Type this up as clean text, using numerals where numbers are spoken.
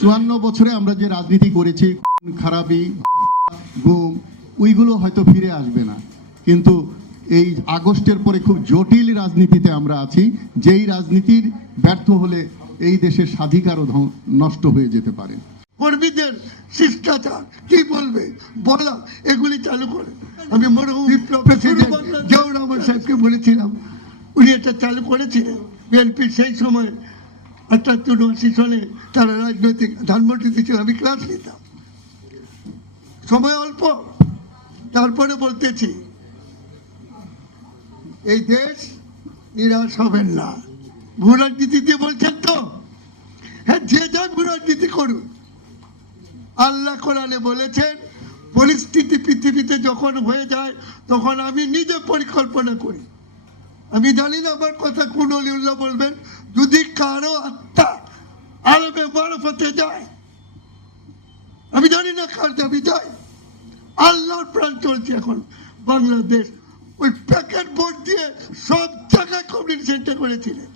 54 বছরে আমরা যে রাজনীতি করেছি, খারাপি, গুম, ওইগুলো হয়তো ফিরে আসবে না, কিন্তু এই আগস্টের পরে খুব জটিল রাজনীতিতে আমরা আছি, যেই রাজনীতির ব্যর্থ হলে এই দেশের স্বাধিকারও নষ্ট হয়ে যেতে পারে। কর্মীদের শিষ্টাচার কি বলবে বলা, এগুলি চালু করে আমি মরহুম প্রেসিডেন্ট জিয়াউর রহমান সাহেবকে বলেছিলাম, উনি এটা চালু করেছিলেন। বিএনপির সেই সময় 78-79 সনে তারা রাজনৈতিক ধানমন্ত্রী ছিল, আমি ক্লাস নিতাম, সময় অল্প। তারপরে বলতেছি এই দেশ নিরাশ হবেন না। ভূ রাজনীতি দিয়ে বলছেন তো, হ্যাঁ, যে যা ভূ রাজনীতি করুন। আল্লাহ কোরআনে বলেছেন পরিস্থিতি পৃথিবীতে যখন হয়ে যায় তখন আমি নিজে পরিকল্পনা করি। আমি জানি না আমার কথা কোন অলিউল্লাহ বলবেন, যদি কারো আত্মা আরবে মারফতে যায়, আমি জানি না কার যাবি যায়, আল্লাহর প্রাণ চলছে এখন বাংলাদেশ। ওই প্যাকেট বোর্ড দিয়ে সব জায়গায় কমিউনিটি সেন্টার করেছিলেন।